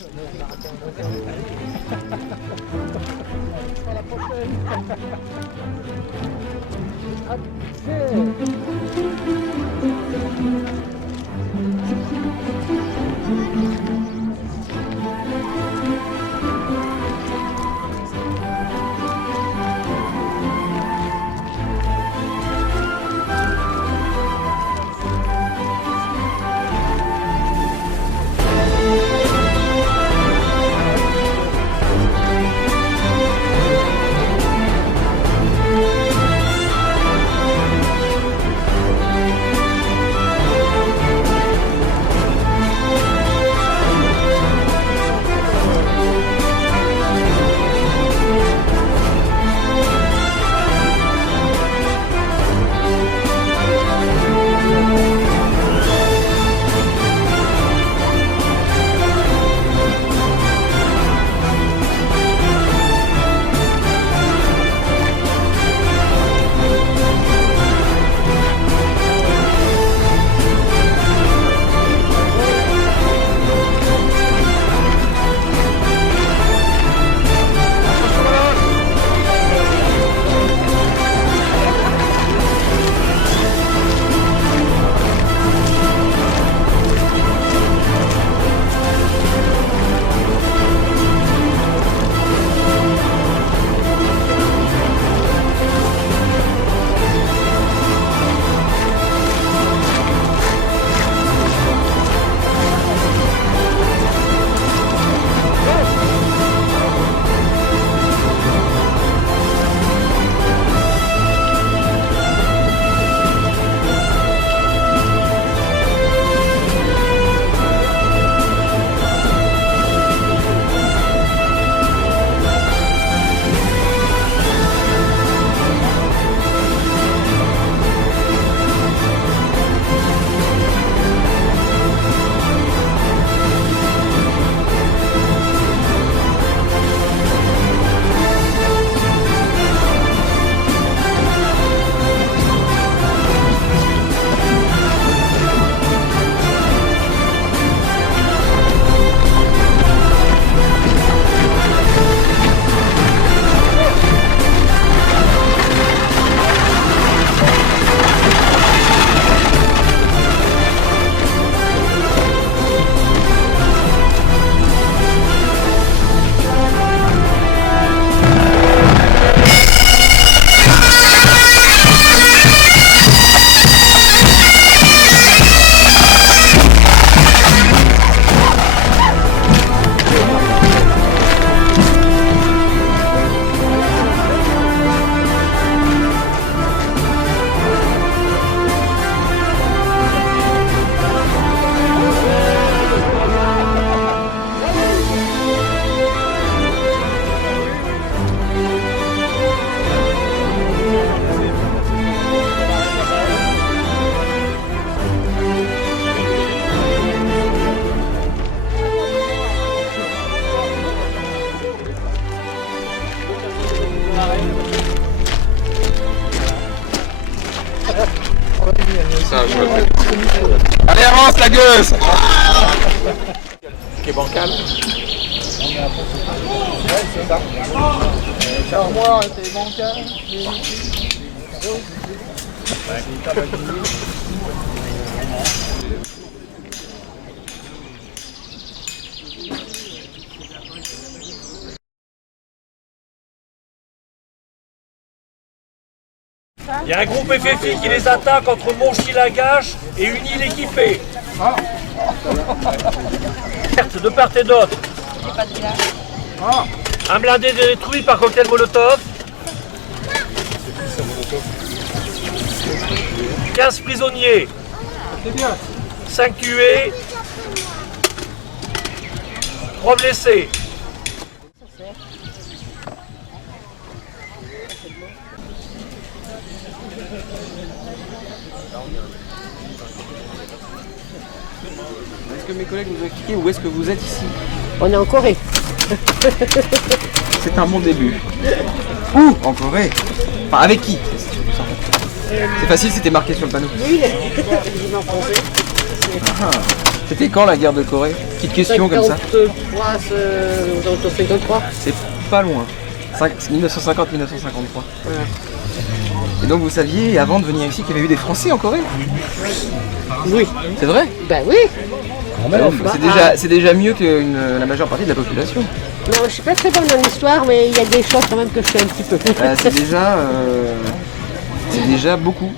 À la prochaine. Ça, je vois. Allez, avance la gueuse. Qui est bancal. Ouais, c'est ça. L'armoire était bancale. Il y a un groupe FFI qui les attaque entre Monchy-Lagache et une île équipée. De part et d'autre. Un blindé détruit par cocktail Molotov. 15 prisonniers. 5 tués. 3 blessés. Est-ce que mes collègues nous ont expliqué où est-ce que vous êtes ici? On est en Corée. C'est un bon début. Où? En Corée? Enfin, avec qui? C'est facile, c'était marqué sur le panneau. Oui, il est en français. Ah. C'était quand la guerre de Corée? Petite question comme ça. 53, aux alentours de 53. C'est pas loin. 1950-1953. Voilà. Et donc vous saviez, avant de venir ici, qu'il y avait eu des Français en Corée? Oui. C'est vrai? Ben oui. Donc, c'est déjà mieux que la majeure partie de la population. Non, je suis pas très bonne dans l'histoire, mais il y a des choses quand même que je fais un petit peu. C'est déjà beaucoup.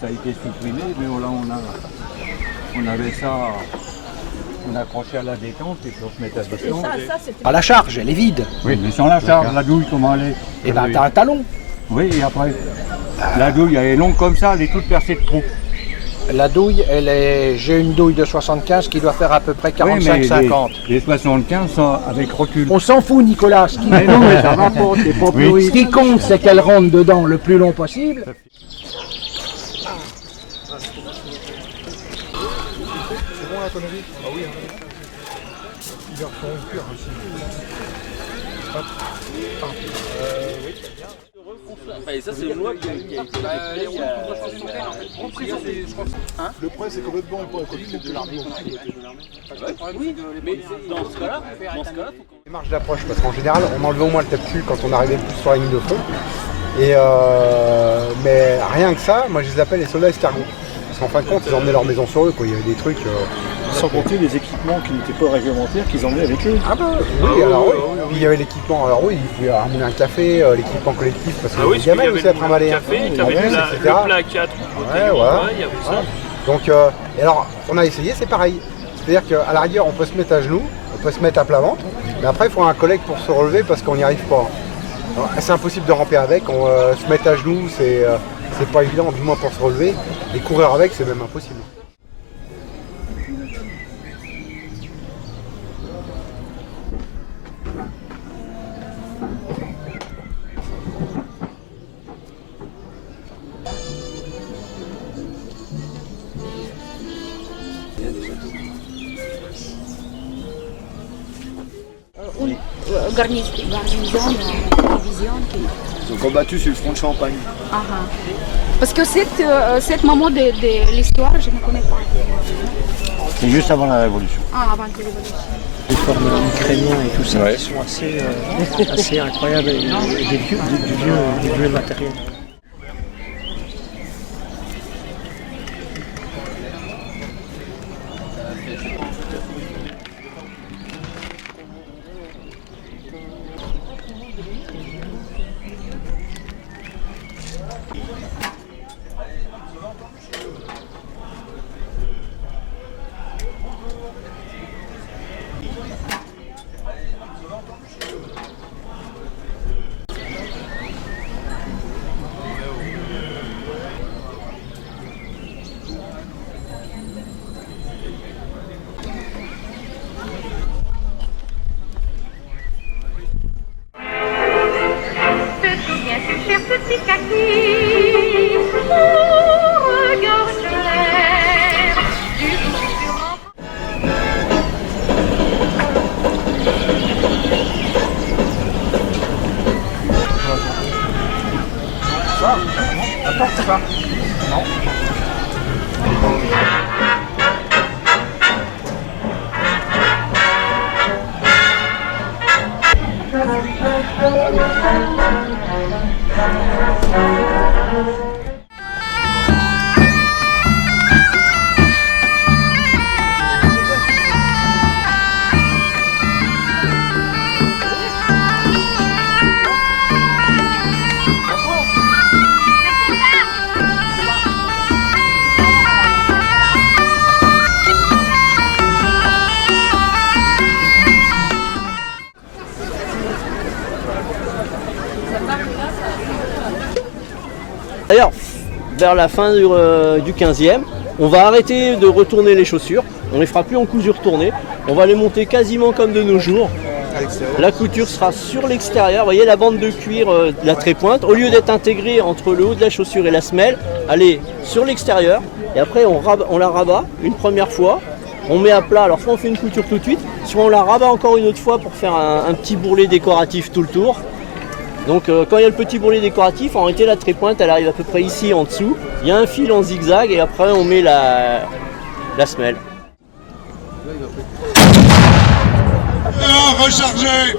Ça a été supprimé, mais là on avait ça, on accrochait à la détente et puis on se mettait à descendre. À la charge, elle est vide. Oui, mais sans la charge, la douille comment elle est? Et ben t'as un talon. Oui, et après, la douille elle est longue comme ça, elle est toute percée de trous. La douille, j'ai une douille de 75 qui doit faire à peu près 45-50. Les 75 sont avec recul. On s'en fout, Nicolas. Mais non, mais ça va pas, t'es pas plus. Ce qui compte, c'est qu'elle rentre dedans le plus long possible. Et ça, c'est une loi qui a été Le problème, c'est que votre banc est pas à côté de l'armée. Oui, mais dans ce cas-là, Les marches d'approche, parce qu'en général, on enlevait au moins le tape-dessus quand on arrivait plus sur la ligne de front. Et mais rien que ça, moi je les appelle les soldats escargots. Parce qu'en fin de compte, ils emmenaient leur maison sur eux, quoi. Il y avait des trucs. Sans compter les équipements qui n'étaient pas réglementaires qu'ils emmenaient avec eux. Ah bah oui, alors oui. Puis il y avait l'équipement, alors oui, il pouvait ramener un café, l'équipement collectif, parce que les gamins aussi à trimballer. Café, tu avais le plat à 4. Ouais, voilà. Il y avait ça. Donc, et alors, on a essayé, c'est pareil. C'est-à-dire qu'à la rigueur, on peut se mettre à genoux, on peut se mettre à plat ventre, mais après, il faut un collègue pour se relever parce qu'on n'y arrive pas. C'est impossible de ramper avec, se mettre à genoux, c'est pas évident, du moins pour se relever, et courir avec, c'est même impossible. Garnison, division. Ils ont combattu sur le front de Champagne. Parce que cette moment de l'histoire, je ne connais pas. C'est juste avant la Révolution. Ah, avant la Révolution. L'histoire ukrainien et tout ça, qui sont assez incroyables, et du vieux matériel. Petit kaki, regarde l'air du Ça, attends, c'est ça. Non. D'ailleurs, vers la fin du 15e, On va arrêter de retourner les chaussures, on les fera plus en couture tournée, on va les monter quasiment comme de nos jours. La couture sera sur l'extérieur, vous voyez la bande de cuir de la trépointe, au lieu d'être intégrée entre le haut de la chaussure et la semelle, elle est sur l'extérieur et après on la rabat une première fois, on met à plat, alors soit on fait une couture tout de suite, soit on la rabat encore une autre fois pour faire un petit bourrelet décoratif tout le tour. Donc quand il y a le petit bourrelet décoratif, en réalité la trépointe elle arrive à peu près ici en dessous, il y a un fil en zigzag et après on met la semelle. Rechargez.